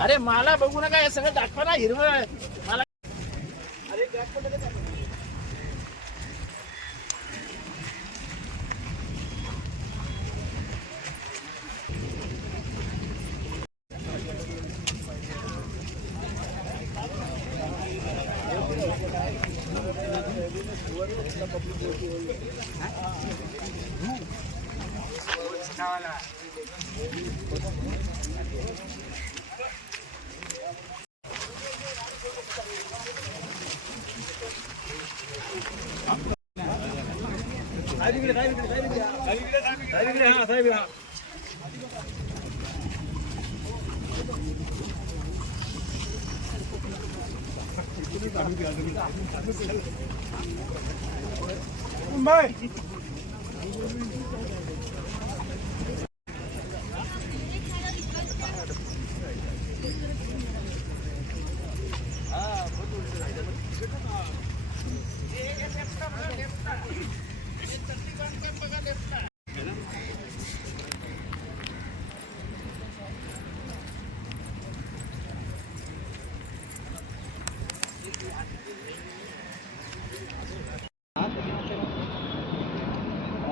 अरे मला बघू नका, हे सगळं दाखवा ना, हिरवं आहे मला. अरे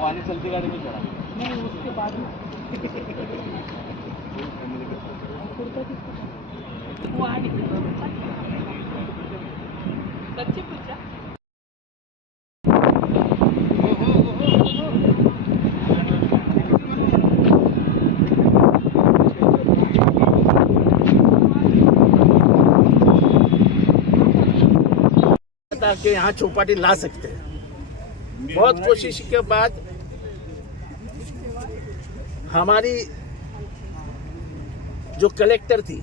वाली चलती गाड़ी में चढ़ा नहीं, उसके बाद वो आगे बच्चे पूछा कि यहाँ चौपाटी ला सकते हैं। बहुत कोशिश के बाद हमारी जो कलेक्टर थी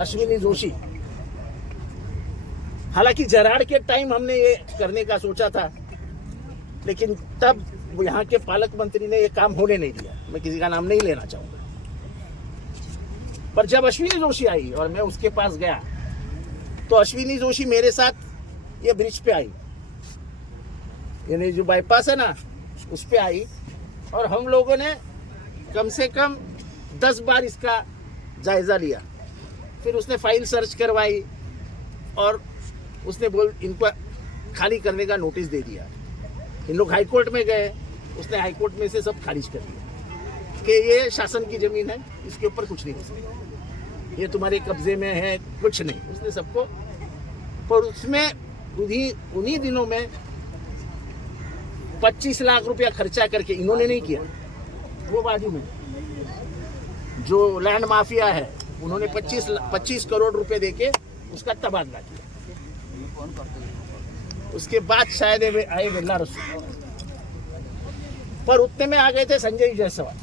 अश्विनी जोशी, हालांकि जराड़ के टाइम हमने ये करने का सोचा था, लेकिन तब यहाँ के पालक मंत्री ने ये काम होने नहीं दिया। मैं किसी का नाम नहीं लेना चाहूंगा, पर जब अश्विनी जोशी आई और मैं उसके पास गया तो अश्विनी जोशी मेरे साथ ये ब्रिज पे आई, यानी जो बाईपास है ना उस पे आई, और हम लोगों ने कम से कम 10 बार इसका जायजा लिया। फिर उसने फाइल सर्च करवाई और उसने इनको खाली करने का नोटिस दे दिया। इन लोग हाई कोर्ट में गए, उसने हाई कोर्ट में से सब खारिज कर दिया कि ये शासन की जमीन है, इसके ऊपर कुछ नहीं हो सकता, ये तुम्हारे कब्जे में है, कुछ नहीं, उसने सबको। पर उसमें उन्हीं दिनों में 25 लाख रुपया खर्चा करके, इन्होंने नहीं किया, वो बाजू में जो लैंड माफिया है उन्होंने 25 करोड़ रुपए देके उसका तबादला किया। उसके बाद शायद आए बिरला रसूल, पर उतने में आ गए थे संजीव जायसवाल।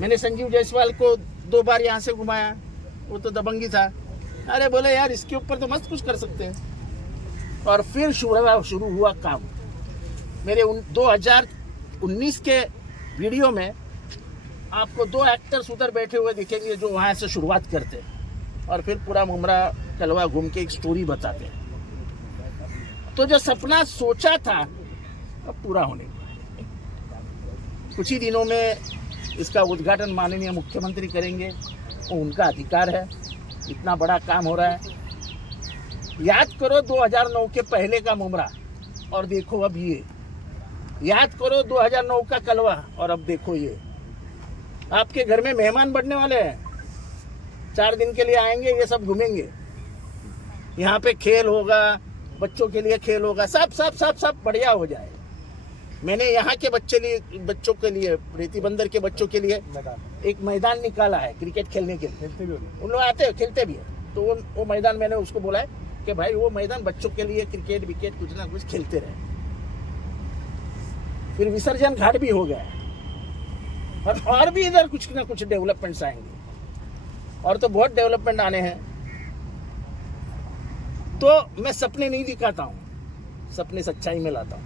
मैंने संजीव जायसवाल को 2 बार यहाँ से घुमाया, वो तो दबंगी था। अरे बोले यार इसके ऊपर तो मस्त कुछ कर सकते हैं। और फिर शुरू हुआ काम। मेरे 2019 के वीडियो में आपको 2 एक्टर्स उधर बैठे हुए दिखेंगे जो वहाँ से शुरुआत करते हैं और फिर पूरा मुमरा कलवा घूम के एक स्टोरी बताते हैं। तो जो सपना सोचा था अब पूरा होने लगा। कुछ ही दिनों में इसका उद्घाटन माननीय मुख्यमंत्री करेंगे, वो उनका अधिकार है। इतना बड़ा काम हो रहा है। याद करो 2009 के पहले का मुमरा और देखो अब ये, याद करो 2009 का कलवा और अब देखो ये। आपके घर में मेहमान बढ़ने वाले हैं, 4 दिन के लिए आएंगे, ये सब घूमेंगे। यहाँ पे खेल होगा, बच्चों के लिए खेल होगा, सब बढ़िया हो जाए। मैंने यहाँ के बच्चों के लिए रेती बंदर के बच्चों के लिए एक मैदान निकाला है क्रिकेट खेलने के लिए। उन लोग आते हैं, खेलते भी है। तो वो मैदान मैंने उसको बोला है कि भाई वो मैदान बच्चों के लिए क्रिकेट विकेट कुछ ना कुछ खेलते रहे। फिर विसर्जन घाट भी हो गया और भी इधर कुछ ना कुछ डेवलपमेंट्स आएंगे, और तो बहुत डेवलपमेंट आने हैं। तो मैं सपने नहीं दिखाता हूँ, सपने सच्चाई में लाता हूँ,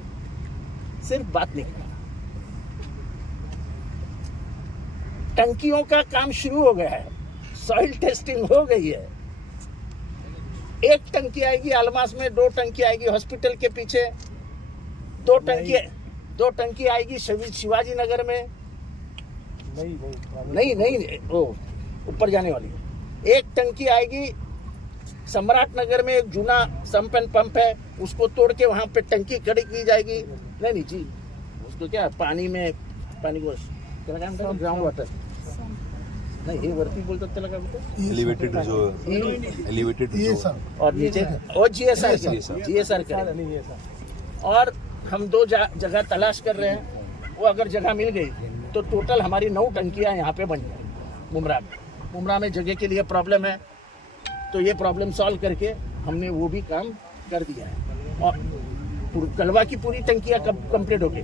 सिर्फ बात नहीं करता। टंकियों का काम शुरू हो गया है, सॉइल टेस्टिंग हो गई है, एक टंकी आएगी आलमास में, 2 टंकी आएगी हॉस्पिटल के पीछे, 2 टंकी आएगी शिवाजी नगर में, नहीं वो ऊपर जाने वाली, 1 टंकी आएगी सम्राट नगर में, एक जूना सम्प एंड पंप है, उसको तोड़ के वहां पे टंकी खड़ी की जाएगी। नहीं जी, उसको क्या पानी को क्या काम करते, ग्राउंड वाटर नहीं, ये वरती बोलतात त्याला काय बोलतात, एलिवेटेड और नीचे और जीएसआर और हम 2 जगह तलाश कर रहे हैं। वो अगर जगह मिल गई तो टोटल हमारी 9 टंकियां यहाँ पे बन जाएंगी। मुमरा में जगह के लिए प्रॉब्लम है, तो ये प्रॉब्लम सॉल्व करके हमने वो भी काम कर दिया है और कलवा की पूरी टंकियां कंप्लीट हो गई।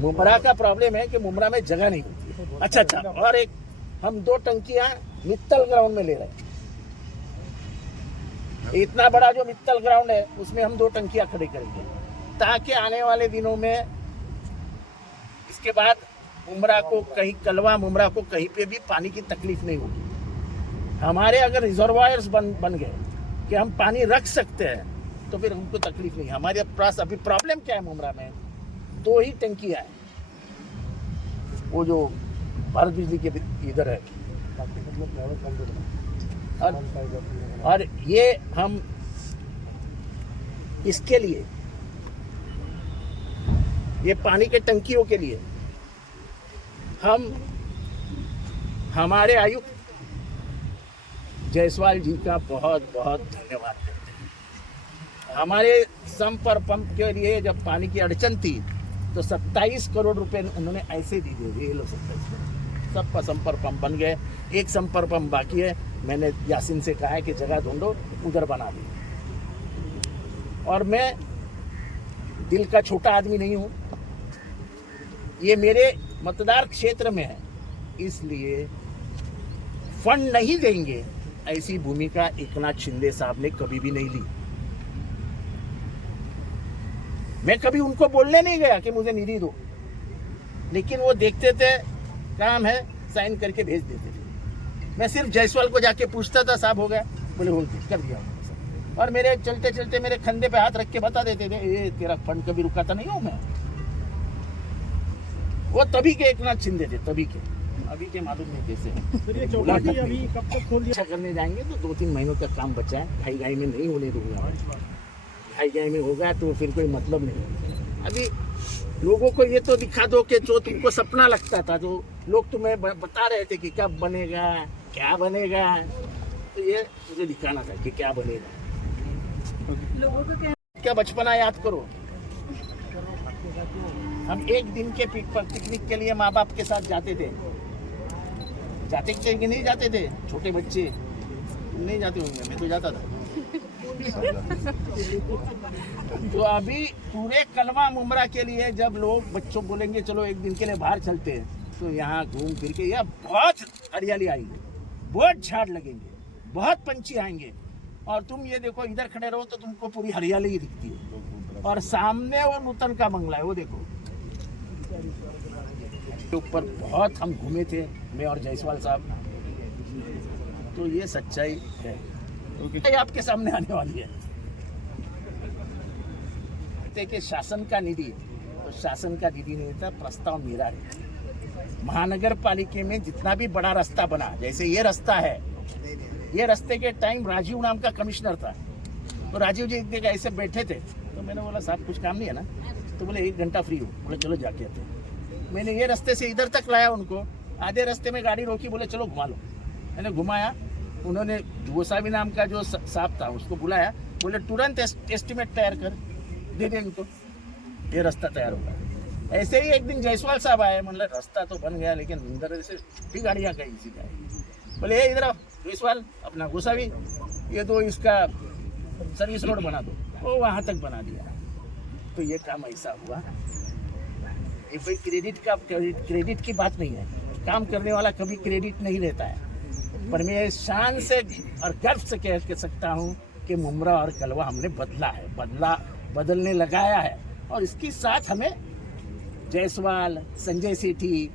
मुमरा का प्रॉब्लम है कि मुमरा में जगह नहीं होती। अच्छा, और एक हम 2 टंकियां मित्तल ग्राउंड में ले रहे हैं। इतना बड़ा जो मित्तल ग्राउंड है उसमें हम 2 टंकियां खड़ी करेंगे, ताकि आने वाले दिनों में इसके बाद कलवा मुमरा को कहीं पे भी पानी की तकलीफ नहीं होगी। हमारे अगर रिजर्वायर्स बन गए कि हम पानी रख सकते हैं तो फिर हमको तकलीफ नहीं। हमारे पास अभी प्रॉब्लम क्या है, मुमरा में 2 ही टंकियां है, वो जो भारत बिजली के इधर है, और ये हम इसके लिए, ये पानी के टंकियों के लिए हम हमारे आयुक्त जायसवाल जी का बहुत बहुत धन्यवाद करते हैं। हमारे संप और पंप के लिए जब पानी की अड़चन थी तो 27 करोड़ रुपए उन्होंने ऐसे दी थे। ये लो 27 करोड़, सबका संप और पंप बन गए। एक संप और पंप बाकी है, मैंने यासिन से कहा है कि जगह ढूंढो, उधर बना दी। और मैं दिल का छोटा आदमी नहीं हूँ, ये मेरे मतदार क्षेत्र में है, इसलिए फंड नहीं देंगे ऐसी भूमिका एकनाथ शिंदे साहब ने कभी भी नहीं ली। मैं कभी उनको बोलने नहीं गया कि मुझे निधि दो, लेकिन वो देखते थे काम है, साइन करके भेज देते थे। मैं सिर्फ जायसवाल को जाके पूछता था, साहब हो गया, बोले हो गया, कर दिया। और मेरे चलते चलते मेरे कंधे पे हाथ रख के बता देते थे, ये तेरा फंड कभी रुका था नहीं हूं मैं। वो तभी के एकनाथ शिंदे थे, तभी के, अभी के मालूम नहीं कैसे। अभी कब तक खोल दिया करने जाएंगे तो 2-3 महीनों का काम बचा है, घाई में नहीं होने दूंगा। घाई में होगा तो फिर कोई मतलब नहीं। अभी लोगों को ये तो दिखा दो कि जो तुमको सपना लगता था, जो लोग तुम्हें बता रहे थे कि कब बनेगा, क्या बनेगा, तो ये मुझे दिखाना था कि क्या बनेगा। लोगों को क्या बचपना याद करो, हम एक दिन के पिकनिक के लिए माँ बाप के साथ जाते थे कि नहीं जाते थे? छोटे बच्चे तुम नहीं जाते होंगे, मैं तो जाता था। तो अभी पूरे कलवा मुमरा के लिए जब लोग बच्चों बोलेंगे चलो एक दिन के लिए बाहर चलते हैं, तो यहाँ घूम फिर के यहाँ बहुत हरियाली आएगी, बहुत झाड़ लगेंगे, बहुत पंछी आएंगे। और तुम ये देखो, इधर खड़े रहो तो तुमको पूरी हरियाली ही दिखती है। और सामने वो नूतन का बंगला है, वो देखो ऊपर बहुत हम घूमे थे, मैं और जायसवाल साहब। तो ये सच्चाई है, ये आपके सामने आने वाली है। कि शासन का निधि, तो शासन का निधि नहीं था, प्रस्ताव मेरा है। महानगर पालिका में जितना भी बड़ा रास्ता बना, जैसे ये रास्ता है, ये रास्ते के टाइम राजीव नाम का कमिश्नर था, तो राजीव जी एक जगह ऐसे बैठे थे, तो मैंने बोला साहब कुछ काम नहीं है ना? तो बोले 1 घंटा फ्री हो। बोले चलो जाके आते। मैंने ये रास्ते से इधर तक लाया उनको, आधे रास्ते में गाड़ी रोकी, बोले चलो घुमा लो। मैंने घुमाया, उन्होंने गोसावी नाम का जो साहब था उसको बुलाया, बोले तुरंत एस्टिमेट तैयार कर दे दे उनको, ये रास्ता तैयार होगा। ऐसे ही एक दिन जायसवाल साहब आए, मतलब रास्ता तो बन गया लेकिन अंदर से भी गाड़ियाँ कहीं सी गई। बोले इधर आओ जायसवाल, अपना गोसावी, ये तो इसका सर्विस रोड बना दो। वो वहाँ तक बना दिया। तो ये काम ऐसा हुआ। ये कोई क्रेडिट की बात नहीं है, काम करने वाला कभी क्रेडिट नहीं लेता है। पर मैं शान से और गर्व से कह सकता हूँ कि मुमरा और कलवा हमने बदलने लगाया है। और इसके साथ हमें जायसवाल, संजय सेठी,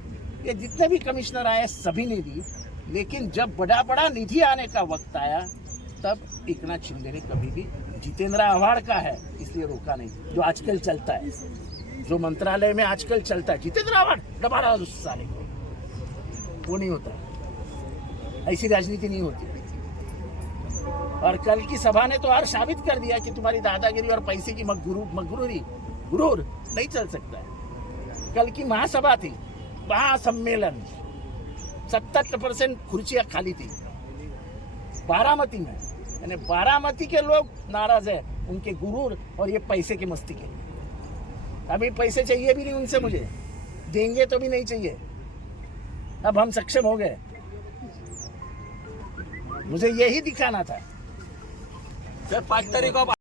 ये जितने भी कमिश्नर आए सभी ने दी। लेकिन जब बड़ा निधि आने का वक्त आया तब एकनाथ शिंदे ने कभी भी जितेंद्र आव्हाड का है इसलिए रोका नहीं, जो आजकल चलता है, जो मंत्रालय में आजकल चलता है, जितेंद्र आव्हाड दबाड़ा उस साले को, वो नहीं होता, ऐसी राजनीति नहीं होती। और कल की सभा ने तो और साबित कर दिया कि तुम्हारी दादागिरी और पैसे की गुरूर नहीं चल सकता है। कल की महासभा थी, महासम्मेलन, 70% खुर्चियां खाली थी बारामती में, यानी बारामती के लोग नाराज है उनके गुरूर और ये पैसे की मस्ती के लिए। अभी पैसे चाहिए भी नहीं उनसे, मुझे देंगे तो भी नहीं चाहिए, अब हम सक्षम हो गए, मुझे यही दिखाना था। सर 5 तारीख को आप